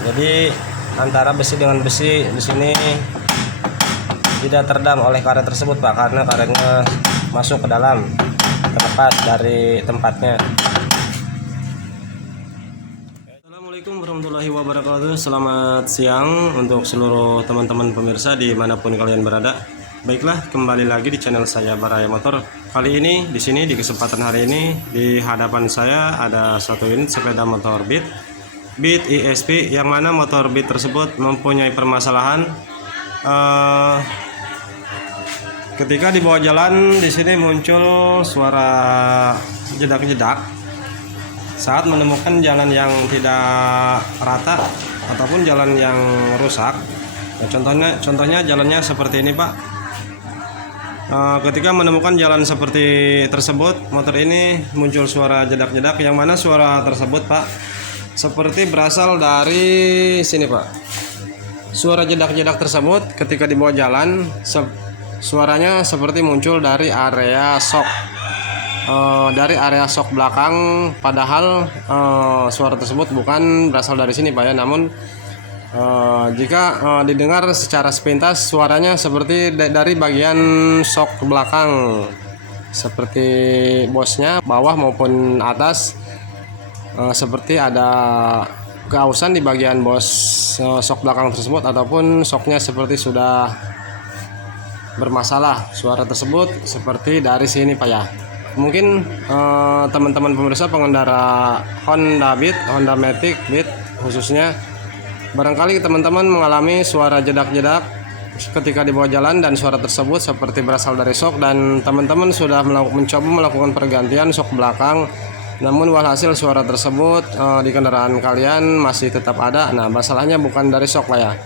Jadi antara besi dengan besi di sini tidak teredam oleh karet tersebut Pak, karena karetnya masuk ke dalam, terlepas dari tempatnya. Assalamualaikum warahmatullahi wabarakatuh. Selamat siang untuk seluruh teman-teman pemirsa dimanapun kalian berada. Baiklah, kembali lagi di channel saya Baraya Motor. Kali ini di sini di kesempatan hari ini di hadapan saya ada satu unit sepeda motor Beat ESP, yang mana motor Beat tersebut mempunyai permasalahan ketika dibawa jalan. Di sini muncul suara jedak-jedak saat menemukan jalan yang tidak rata ataupun jalan yang rusak. Nah, contohnya jalannya seperti ini Pak. Ketika menemukan jalan seperti tersebut, motor ini muncul suara jedak-jedak, yang mana suara tersebut Pak seperti berasal dari sini Pak. Suara jedak-jedak tersebut ketika dibawa jalan, suaranya seperti muncul dari area shock, belakang, padahal suara tersebut bukan berasal dari sini Pak ya. Namun jika didengar secara sepintas, suaranya seperti dari bagian shock belakang, seperti bosnya bawah maupun atas, seperti ada keausan di bagian bos shock belakang tersebut, ataupun shocknya seperti sudah bermasalah. Suara tersebut seperti dari sini Pak ya. Mungkin teman-teman pemirsa pengendara Honda Beat, Honda Matic Beat khususnya, barangkali teman-teman mengalami suara jedak-jedak ketika dibawa jalan, dan suara tersebut seperti berasal dari shock, dan teman-teman sudah mencoba melakukan pergantian shock belakang, namun walhasil suara tersebut di kendaraan kalian masih tetap ada. Nah, masalahnya bukan dari shock Pak ya.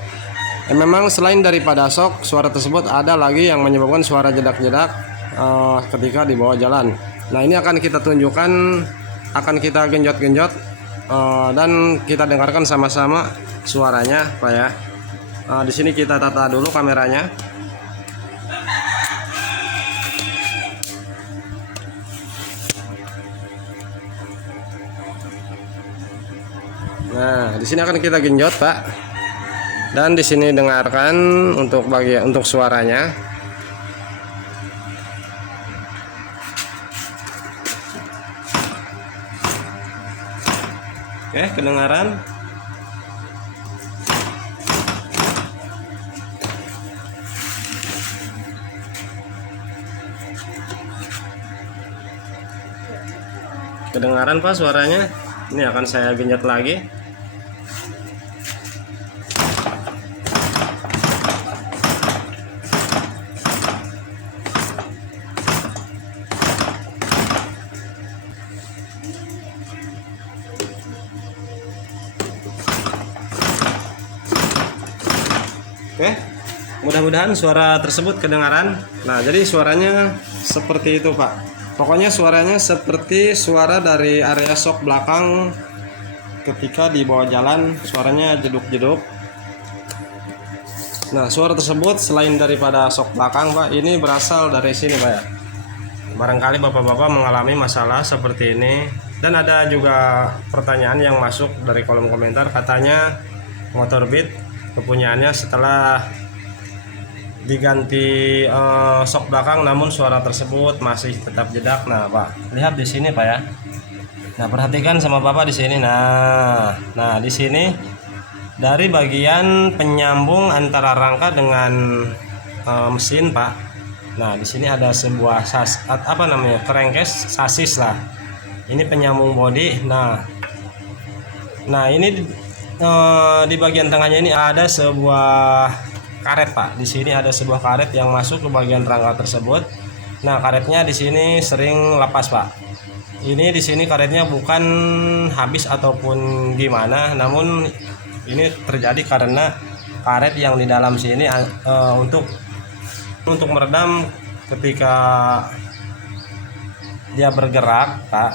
Memang selain daripada shock, suara tersebut ada lagi yang menyebabkan suara jedak-jedak ketika dibawa jalan. Nah, ini akan kita tunjukkan, akan kita genjot-genjot dan kita dengarkan sama-sama suaranya Pak ya. Di sini kita tata dulu kameranya. Nah, di sini akan kita genjot Pak, dan di sini dengarkan untuk suaranya. Oke, kedengaran. Kedengaran Pak suaranya. Ini akan saya genjot lagi. Oke, mudah-mudahan suara tersebut kedengaran. Nah, jadi suaranya seperti itu Pak. Pokoknya suaranya seperti suara dari area shock belakang ketika dibawa jalan, suaranya jeduk-jeduk. Nah, suara tersebut selain daripada shock belakang Pak, ini berasal dari sini Pak ya. Barangkali bapak-bapak mengalami masalah seperti ini. Dan ada juga pertanyaan yang masuk dari kolom komentar, katanya motor Beat kepunyaannya setelah diganti shock belakang, namun suara tersebut masih tetap jedak. Nah Pak, lihat di sini Pak ya. Nah, perhatikan sama Bapak di sini. Nah di sini dari bagian penyambung antara rangka dengan mesin Pak. Nah, di sini ada sebuah kerengkes sasis lah. Ini penyambung bodi. Nah ini di bagian tengahnya ini ada sebuah karet Pak. Di sini ada sebuah karet yang masuk ke bagian rangka tersebut. Nah, karetnya di sini sering lepas Pak. Ini di sini karetnya bukan habis ataupun gimana, namun ini terjadi karena karet yang di dalam sini untuk meredam ketika dia bergerak Pak,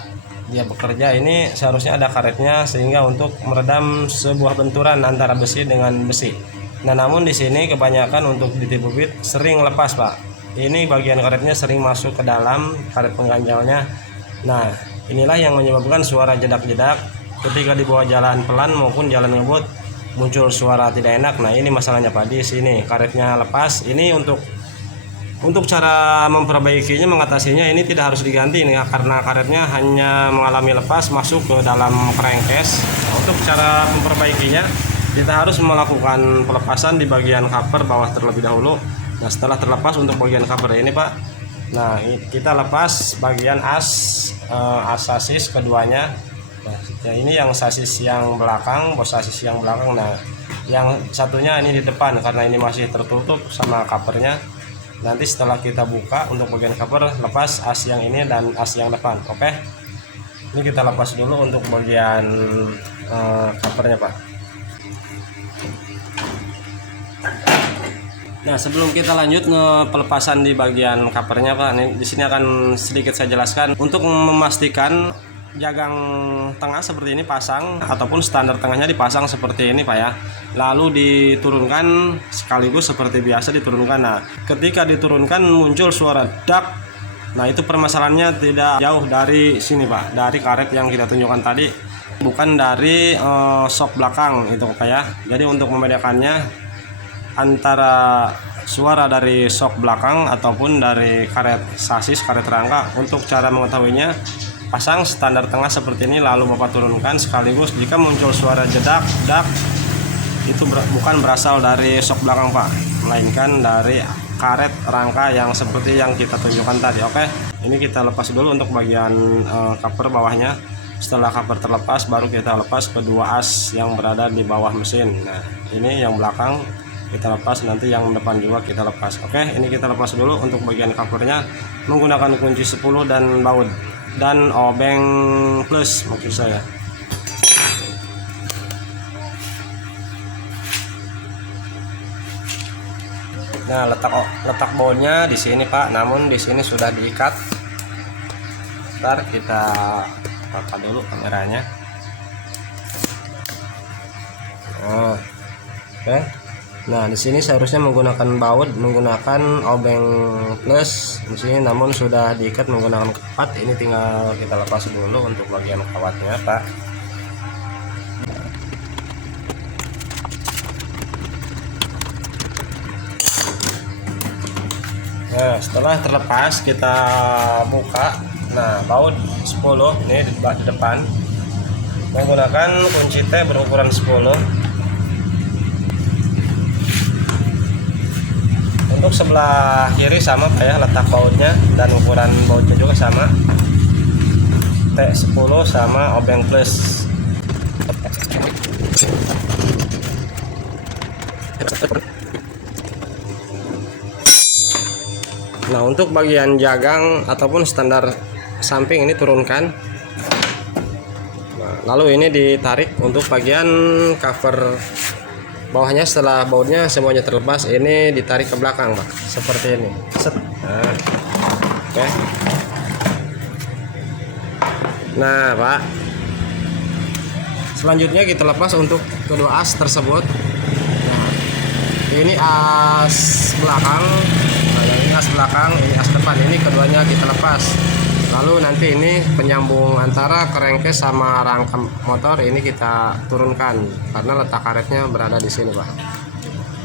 dia bekerja, ini seharusnya ada karetnya sehingga untuk meredam sebuah benturan antara besi dengan besi. Nah, namun di sini kebanyakan untuk di tipe Beat sering lepas Pak. Ini bagian karetnya sering masuk ke dalam karet pengganjalnya. Nah, inilah yang menyebabkan suara jedak-jedak ketika dibawa jalan pelan maupun jalan ngebut. muncul suara tidak enak. Nah, ini masalahnya Pak, di sini karetnya lepas. Ini untuk cara memperbaikinya, mengatasinya, ini tidak harus diganti nih, karena karetnya hanya mengalami lepas masuk ke dalam crankcase. Untuk cara memperbaikinya, kita harus melakukan pelepasan di bagian cover bawah terlebih dahulu. Nah, setelah terlepas untuk bagian cover ini Pak, nah kita lepas bagian as sasis keduanya. Nah, ya ini yang sasis yang belakang, bos sasis yang belakang. Nah, yang satunya ini di depan karena ini masih tertutup sama covernya. Nanti setelah kita buka untuk bagian cover, lepas as yang ini dan as yang depan. Oke, ini kita lepas dulu untuk bagian covernya Pak. Nah, sebelum kita lanjut pelepasan di bagian covernya Pak, ini di sini akan sedikit saya jelaskan untuk memastikan jagang tengah seperti ini pasang ataupun standar tengahnya dipasang seperti ini Pak ya, lalu diturunkan sekaligus seperti biasa diturunkan. Nah, ketika diturunkan muncul suara dak, nah itu permasalahannya tidak jauh dari sini Pak, dari karet yang kita tunjukkan tadi, bukan dari sok belakang itu Pak ya. Jadi untuk membedakannya antara suara dari sok belakang ataupun dari karet sasis, karet rangka, untuk cara mengetahuinya, pasang standar tengah seperti ini lalu Bapak turunkan sekaligus. Jika muncul suara jedak dak, itu bukan berasal dari sok belakang Pak, melainkan dari karet rangka yang seperti yang kita tunjukkan tadi. Oke, ini kita lepas dulu untuk bagian cover bawahnya. Setelah cover terlepas, baru kita lepas kedua as yang berada di bawah mesin. Nah, ini yang belakang kita lepas, nanti yang depan juga kita lepas. Oke, ini kita lepas dulu untuk bagian covernya menggunakan kunci 10 dan baut dan obeng plus maksud saya. Nah, letak bautnya di sini Pak, namun di sini sudah diikat. Ntar kita tata dulu kameranya. Oh, oke. Nah, di sini seharusnya menggunakan baut, menggunakan obeng plus di sini, namun sudah diikat menggunakan kawat. Ini tinggal kita lepas dulu untuk bagian kawatnya Pak. Nah, setelah terlepas kita buka. Nah, baut 10 ini di depan menggunakan kunci T berukuran 10. Untuk sebelah kiri sama Pak ya, letak bautnya dan ukuran bautnya juga sama, T10 sama obeng plus. Nah, untuk bagian jagang ataupun standar samping ini turunkan. Nah, lalu ini ditarik untuk bagian cover bawahnya. Setelah bautnya semuanya terlepas, ini ditarik ke belakang Pak, seperti ini. Set. Nah, oke. Nah Pak, selanjutnya kita lepas untuk kedua as tersebut. Nah, ini as belakang, nah, ini as belakang, ini as depan, ini keduanya kita lepas. Lalu nanti ini penyambung antara crankcase sama rangka motor ini kita turunkan karena letak karetnya berada di sini Pak.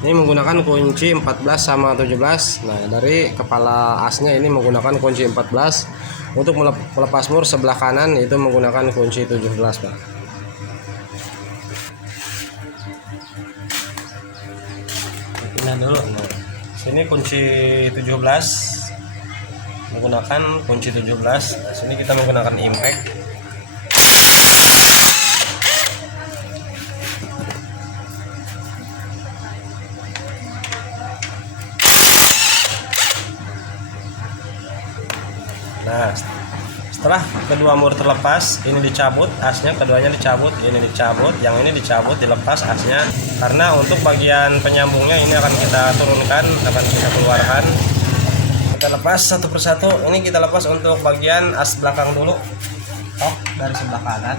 Ini menggunakan kunci 14 sama 17. Nah, dari kepala asnya ini menggunakan kunci 14. Untuk melepas mur sebelah kanan itu menggunakan kunci 17 Pak. Pindah dulu. Nah, sini kunci 17. Menggunakan kunci 17. Nah, sini kita menggunakan impact. Nah, setelah kedua mur terlepas, ini dicabut asnya, keduanya dicabut, ini dicabut, yang ini dicabut, dilepas asnya. Karena untuk bagian penyambungnya ini akan kita turunkan, akan kita keluarkan. Kita lepas satu persatu. Ini kita lepas untuk bagian as belakang dulu. Oh, dari sebelah kanan.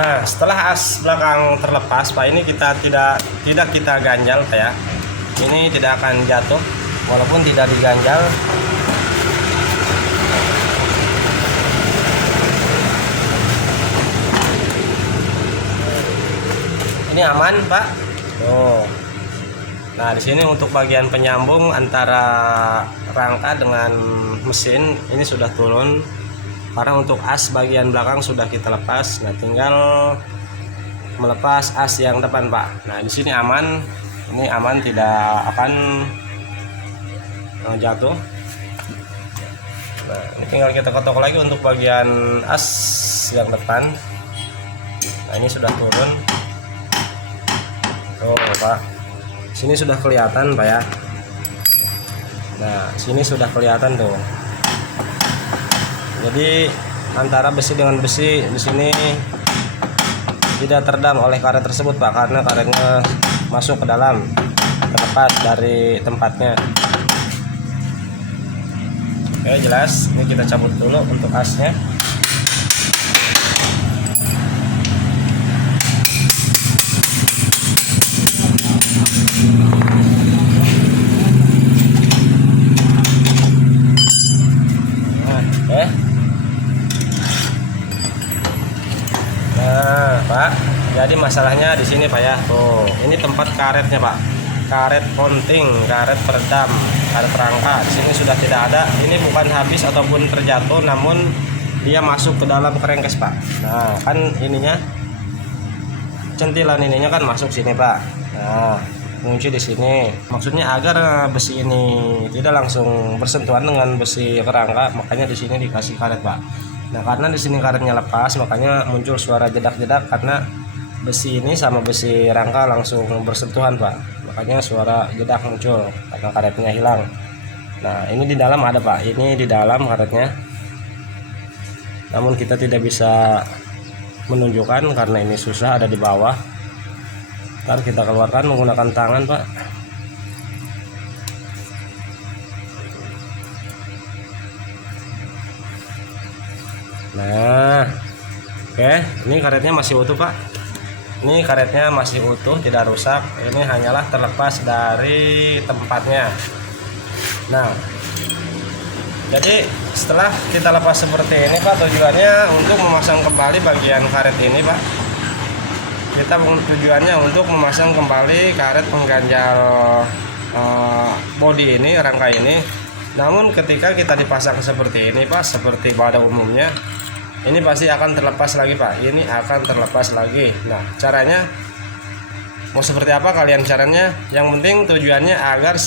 Nah, setelah as belakang terlepas Pak, ini kita tidak kita ganjal Pak ya. Ini tidak akan jatuh walaupun tidak diganjal. Ini aman Pak. Tuh. Nah, di sini untuk bagian penyambung antara rangka dengan mesin ini sudah turun. Karena untuk as bagian belakang sudah kita lepas. Nah, tinggal melepas as yang depan Pak. Nah, di sini aman. Ini aman, tidak akan jatuh. Nah, ini tinggal kita ketok lagi untuk bagian as yang depan. Nah, ini sudah turun. Oh Pak, sini sudah kelihatan Pak ya. Nah, sini sudah kelihatan tuh. Jadi antara besi dengan besi di sini tidak teredam oleh karet tersebut Pak, karena karetnya masuk ke dalam, terlepas dari tempatnya. Oke, jelas. Ini kita cabut dulu untuk asnya. Nah, Pak, jadi masalahnya di sini Pak ya. Tuh, ini tempat karetnya Pak. Karet ponting, karet peredam, karet rangka. Di sini sudah tidak ada. Ini bukan habis ataupun terjatuh, namun dia masuk ke dalam kerengkes Pak. Nah, kan ininya centilan ininya kan masuk sini Pak. Nah, kunci di sini. Maksudnya agar besi ini tidak langsung bersentuhan dengan besi kerangka, makanya di sini dikasih karet Pak. Nah, karena di sini karetnya lepas, makanya muncul suara jedak-jedak karena besi ini sama besi rangka langsung bersentuhan Pak. Makanya suara jedak muncul karena karetnya hilang. Nah, ini di dalam ada Pak. Ini di dalam karetnya. Namun kita tidak bisa menunjukkan karena ini susah, ada di bawah. Ntar kita keluarkan menggunakan tangan Pak. Nah, oke, ini karetnya masih utuh Pak. Ini karetnya masih utuh, tidak rusak. Ini hanyalah terlepas dari tempatnya. Nah, jadi setelah kita lepas seperti ini Pak, tujuannya untuk memasang kembali bagian karet ini Pak. Kita tujuannya untuk memasang kembali karet pengganjal bodi ini, rangka ini. Namun ketika kita dipasang seperti ini Pak, seperti pada umumnya, ini pasti akan terlepas lagi Pak. Ini akan terlepas lagi. Nah, caranya mau seperti apa kalian caranya? Yang penting tujuannya agar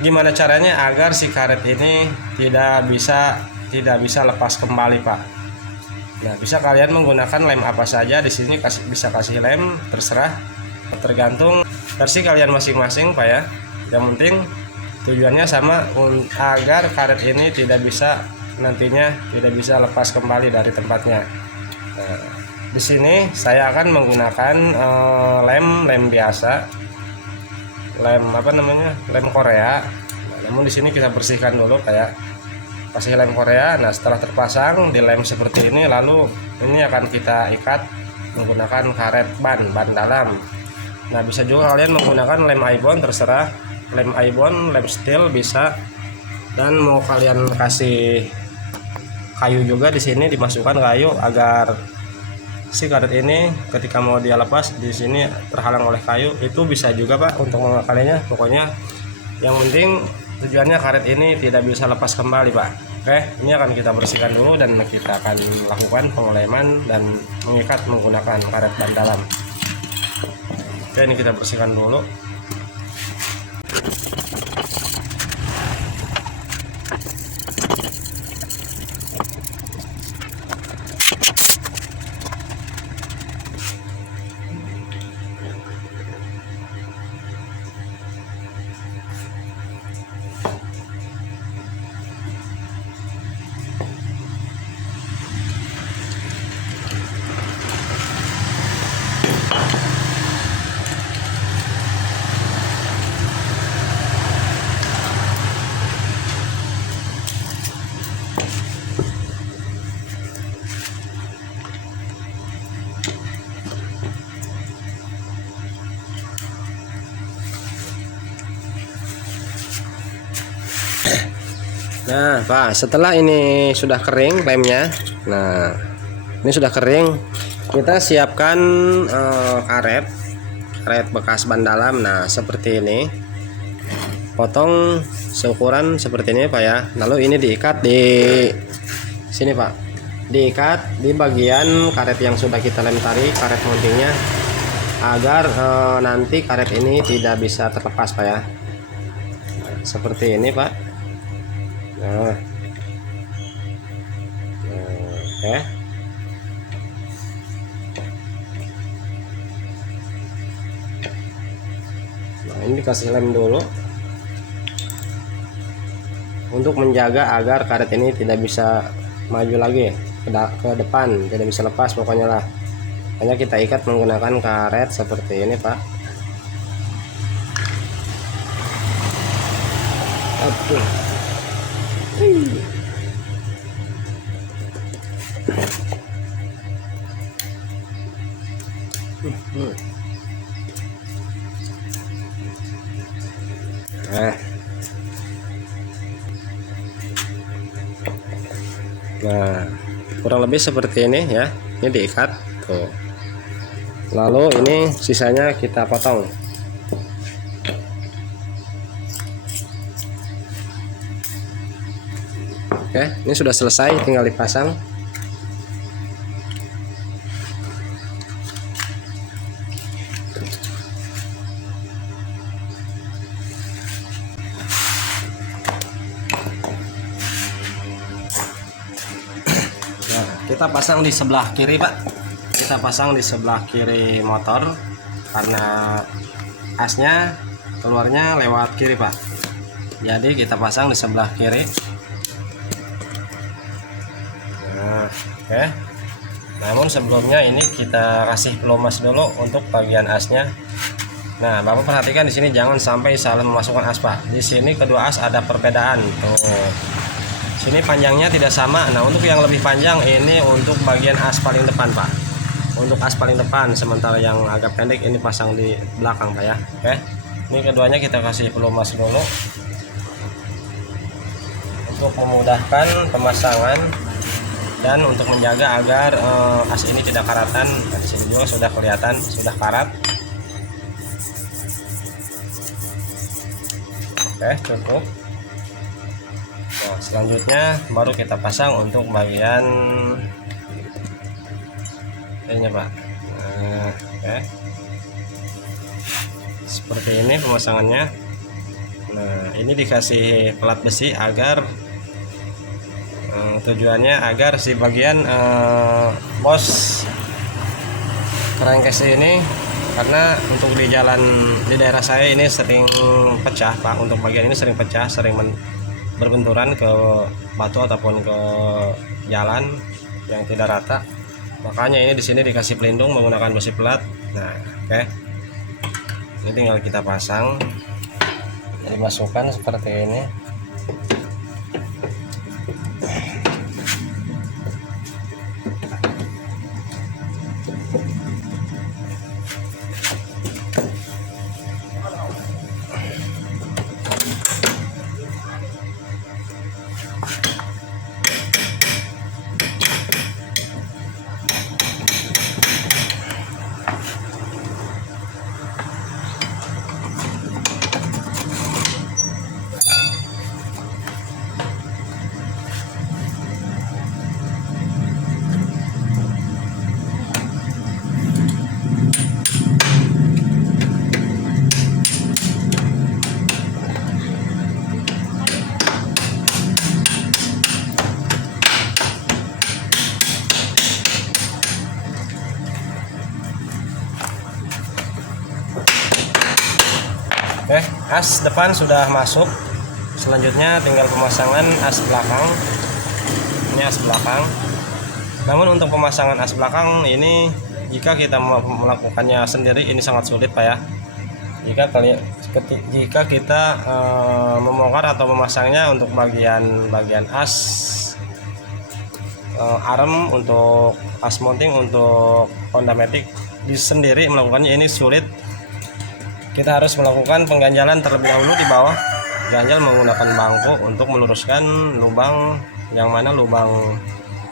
gimana caranya agar si karet ini tidak bisa lepas kembali Pak. Nah, bisa kalian menggunakan lem apa saja di sini, bisa kasih lem terserah, tergantung versi kalian masing-masing Pak ya. Yang penting tujuannya sama, agar karet ini nantinya tidak bisa lepas kembali dari tempatnya. Nah, di sini saya akan menggunakan lem biasa, lem Korea. Nah, namun di sini kita bersihkan dulu kayak kasih lem Korea. Nah, setelah terpasang di lem seperti ini, lalu ini akan kita ikat menggunakan karet ban dalam. Nah, bisa juga kalian menggunakan lem ibon, terserah. Lem ibon, lem steel bisa. Dan mau kalian kasih kayu juga, di sini dimasukkan kayu agar si karet ini ketika mau dia lepas di sini terhalang oleh kayu, itu bisa juga Pak untuk mengakalinya. Pokoknya yang penting tujuannya karet ini tidak bisa lepas kembali Pak. Oke, ini akan kita bersihkan dulu dan kita akan lakukan pengeleman dan mengikat menggunakan karet ban dalam. Oke, ini kita bersihkan dulu. Nah Pak, setelah ini sudah kering lemnya, nah ini sudah kering, kita siapkan karet bekas ban dalam. Nah seperti ini, potong seukuran seperti ini Pak ya. Lalu ini diikat di sini Pak, diikat di bagian karet yang sudah kita lem tadi, karet mountingnya, agar nanti karet ini tidak bisa terlepas Pak ya. Seperti ini Pak. Nah, oke. Nah ini dikasih lem dulu untuk menjaga agar karet ini tidak bisa maju lagi ke depan, tidak bisa lepas pokoknya lah. Hanya kita ikat menggunakan karet seperti ini Pak. Oke. Nah, kurang lebih seperti ini ya. Ini diikat tuh. Lalu ini sisanya kita potong. Oke, ini sudah selesai, tinggal dipasang. Nah, kita pasang di sebelah kiri Pak. Kita pasang di sebelah kiri motor karena asnya keluarnya lewat kiri Pak. Jadi kita pasang di sebelah kiri. Nah, oke. Namun sebelumnya ini kita kasih pelumas dulu untuk bagian asnya. Nah, Bapak perhatikan di sini jangan sampai salah memasukkan as Pak. Di sini kedua as ada perbedaan. Tuh. Sini panjangnya tidak sama. Nah, untuk yang lebih panjang ini untuk bagian as paling depan Pak. Untuk as paling depan, sementara yang agak pendek ini pasang di belakang Pak ya. Oke. Ini keduanya kita kasih pelumas dulu untuk memudahkan pemasangan dan untuk menjaga agar as ini tidak karatan. Nah, di sini juga sudah kelihatan sudah karat. Oke, cukup. Nah, selanjutnya baru kita pasang untuk bagian ini Pak. Nah, oke. Seperti ini pemasangannya. Nah, ini dikasih pelat besi agar tujuannya agar si bagian bos crankcase ini, karena untuk di jalan di daerah saya ini sering pecah Pak. Untuk bagian ini sering pecah, sering berbenturan ke batu ataupun ke jalan yang tidak rata. Makanya ini di sini dikasih pelindung menggunakan besi pelat. Nah, oke. Ini tinggal kita pasang. Jadi masukkan seperti ini. Oke, as depan sudah masuk. Selanjutnya tinggal pemasangan as belakang. Ini as belakang. Namun untuk pemasangan as belakang ini, jika kita melakukannya sendiri ini sangat sulit Pak ya. Jika kita membongkar atau memasangnya untuk bagian as arm, untuk as mounting, untuk Honda Matic sendiri melakukannya ini sulit. Kita harus melakukan pengganjalan terlebih dahulu di bawah. ganjal menggunakan bangku untuk meluruskan lubang, yang mana lubang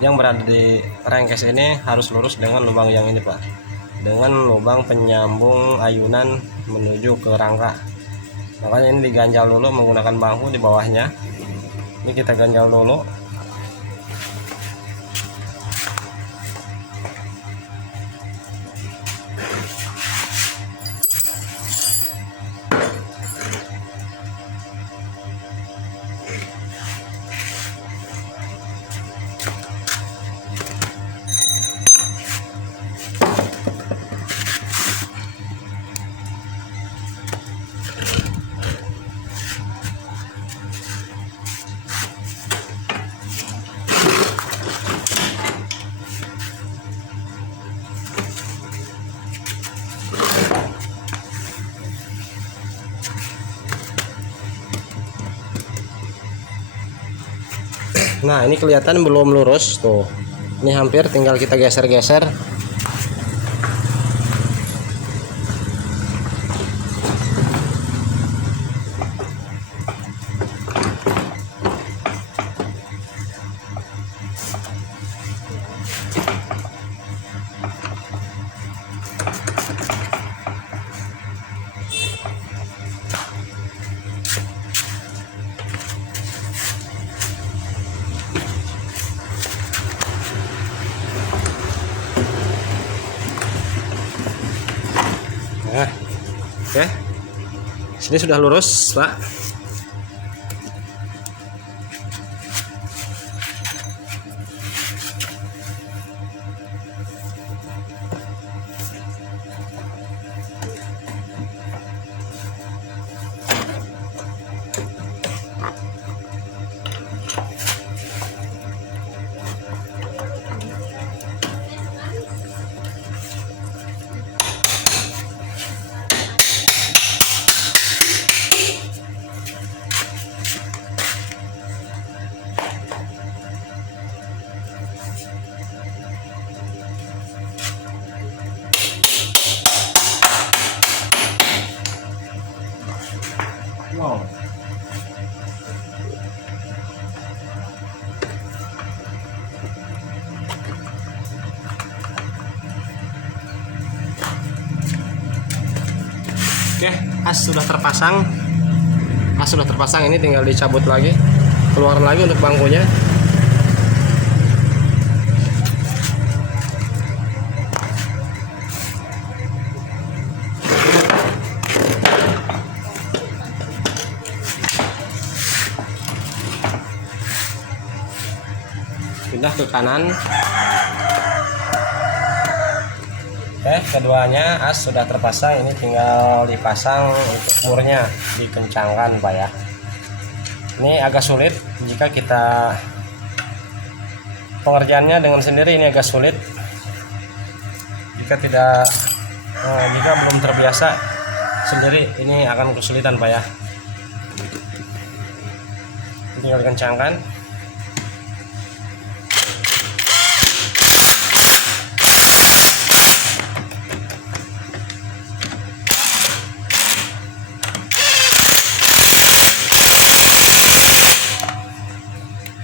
yang berada di rengkes ini harus lurus dengan lubang yang ini Pak, dengan lubang penyambung ayunan menuju ke rangka. Makanya ini diganjal dulu menggunakan bangku di bawahnya. Ini kita ganjal dulu. Nah ini kelihatan belum lurus tuh, ini hampir tinggal kita geser-geser. Nah, oke, sini sudah lurus Pak. Wow. Oke, as sudah terpasang. Ini tinggal dicabut lagi, keluar lagi untuk bangkunya. Pindah ke kanan. Oke, keduanya as sudah terpasang, ini tinggal dipasang untuk murnya, dikencangkan Pak ya. Ini agak sulit jika kita pengerjaannya dengan sendiri, ini agak sulit jika belum terbiasa sendiri, ini akan kesulitan Pak ya. Tinggal dikencangkan.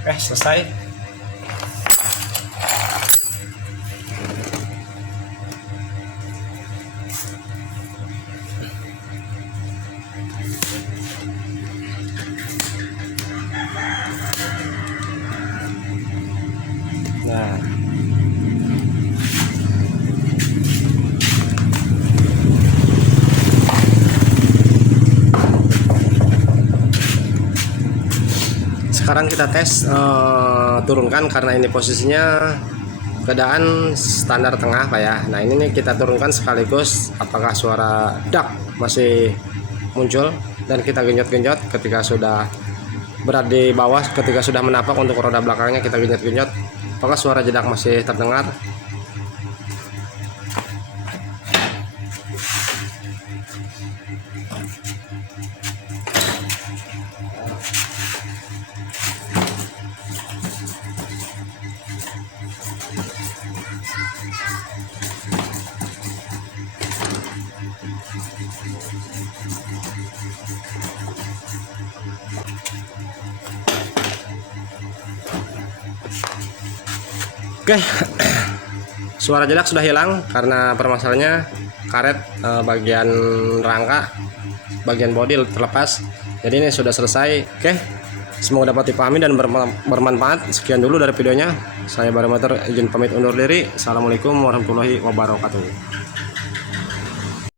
Oke, selesai. Nah, sekarang kita tes turunkan, karena ini posisinya keadaan standar tengah Pak ya. Nah ini nih kita turunkan sekaligus apakah suara dak masih muncul, dan kita genjot-genjot ketika sudah berada di bawah, ketika sudah menapak untuk roda belakangnya kita genjot-genjot apakah suara jedak masih terdengar. Oke. Suara jedak sudah hilang karena permasalahannya karet bagian rangka, bagian bodi terlepas. Jadi ini sudah selesai. Oke. Semoga dapat dipahami dan bermanfaat. Sekian dulu dari videonya. Saya Barometer izin pamit undur diri. Assalamualaikum warahmatullahi wabarakatuh.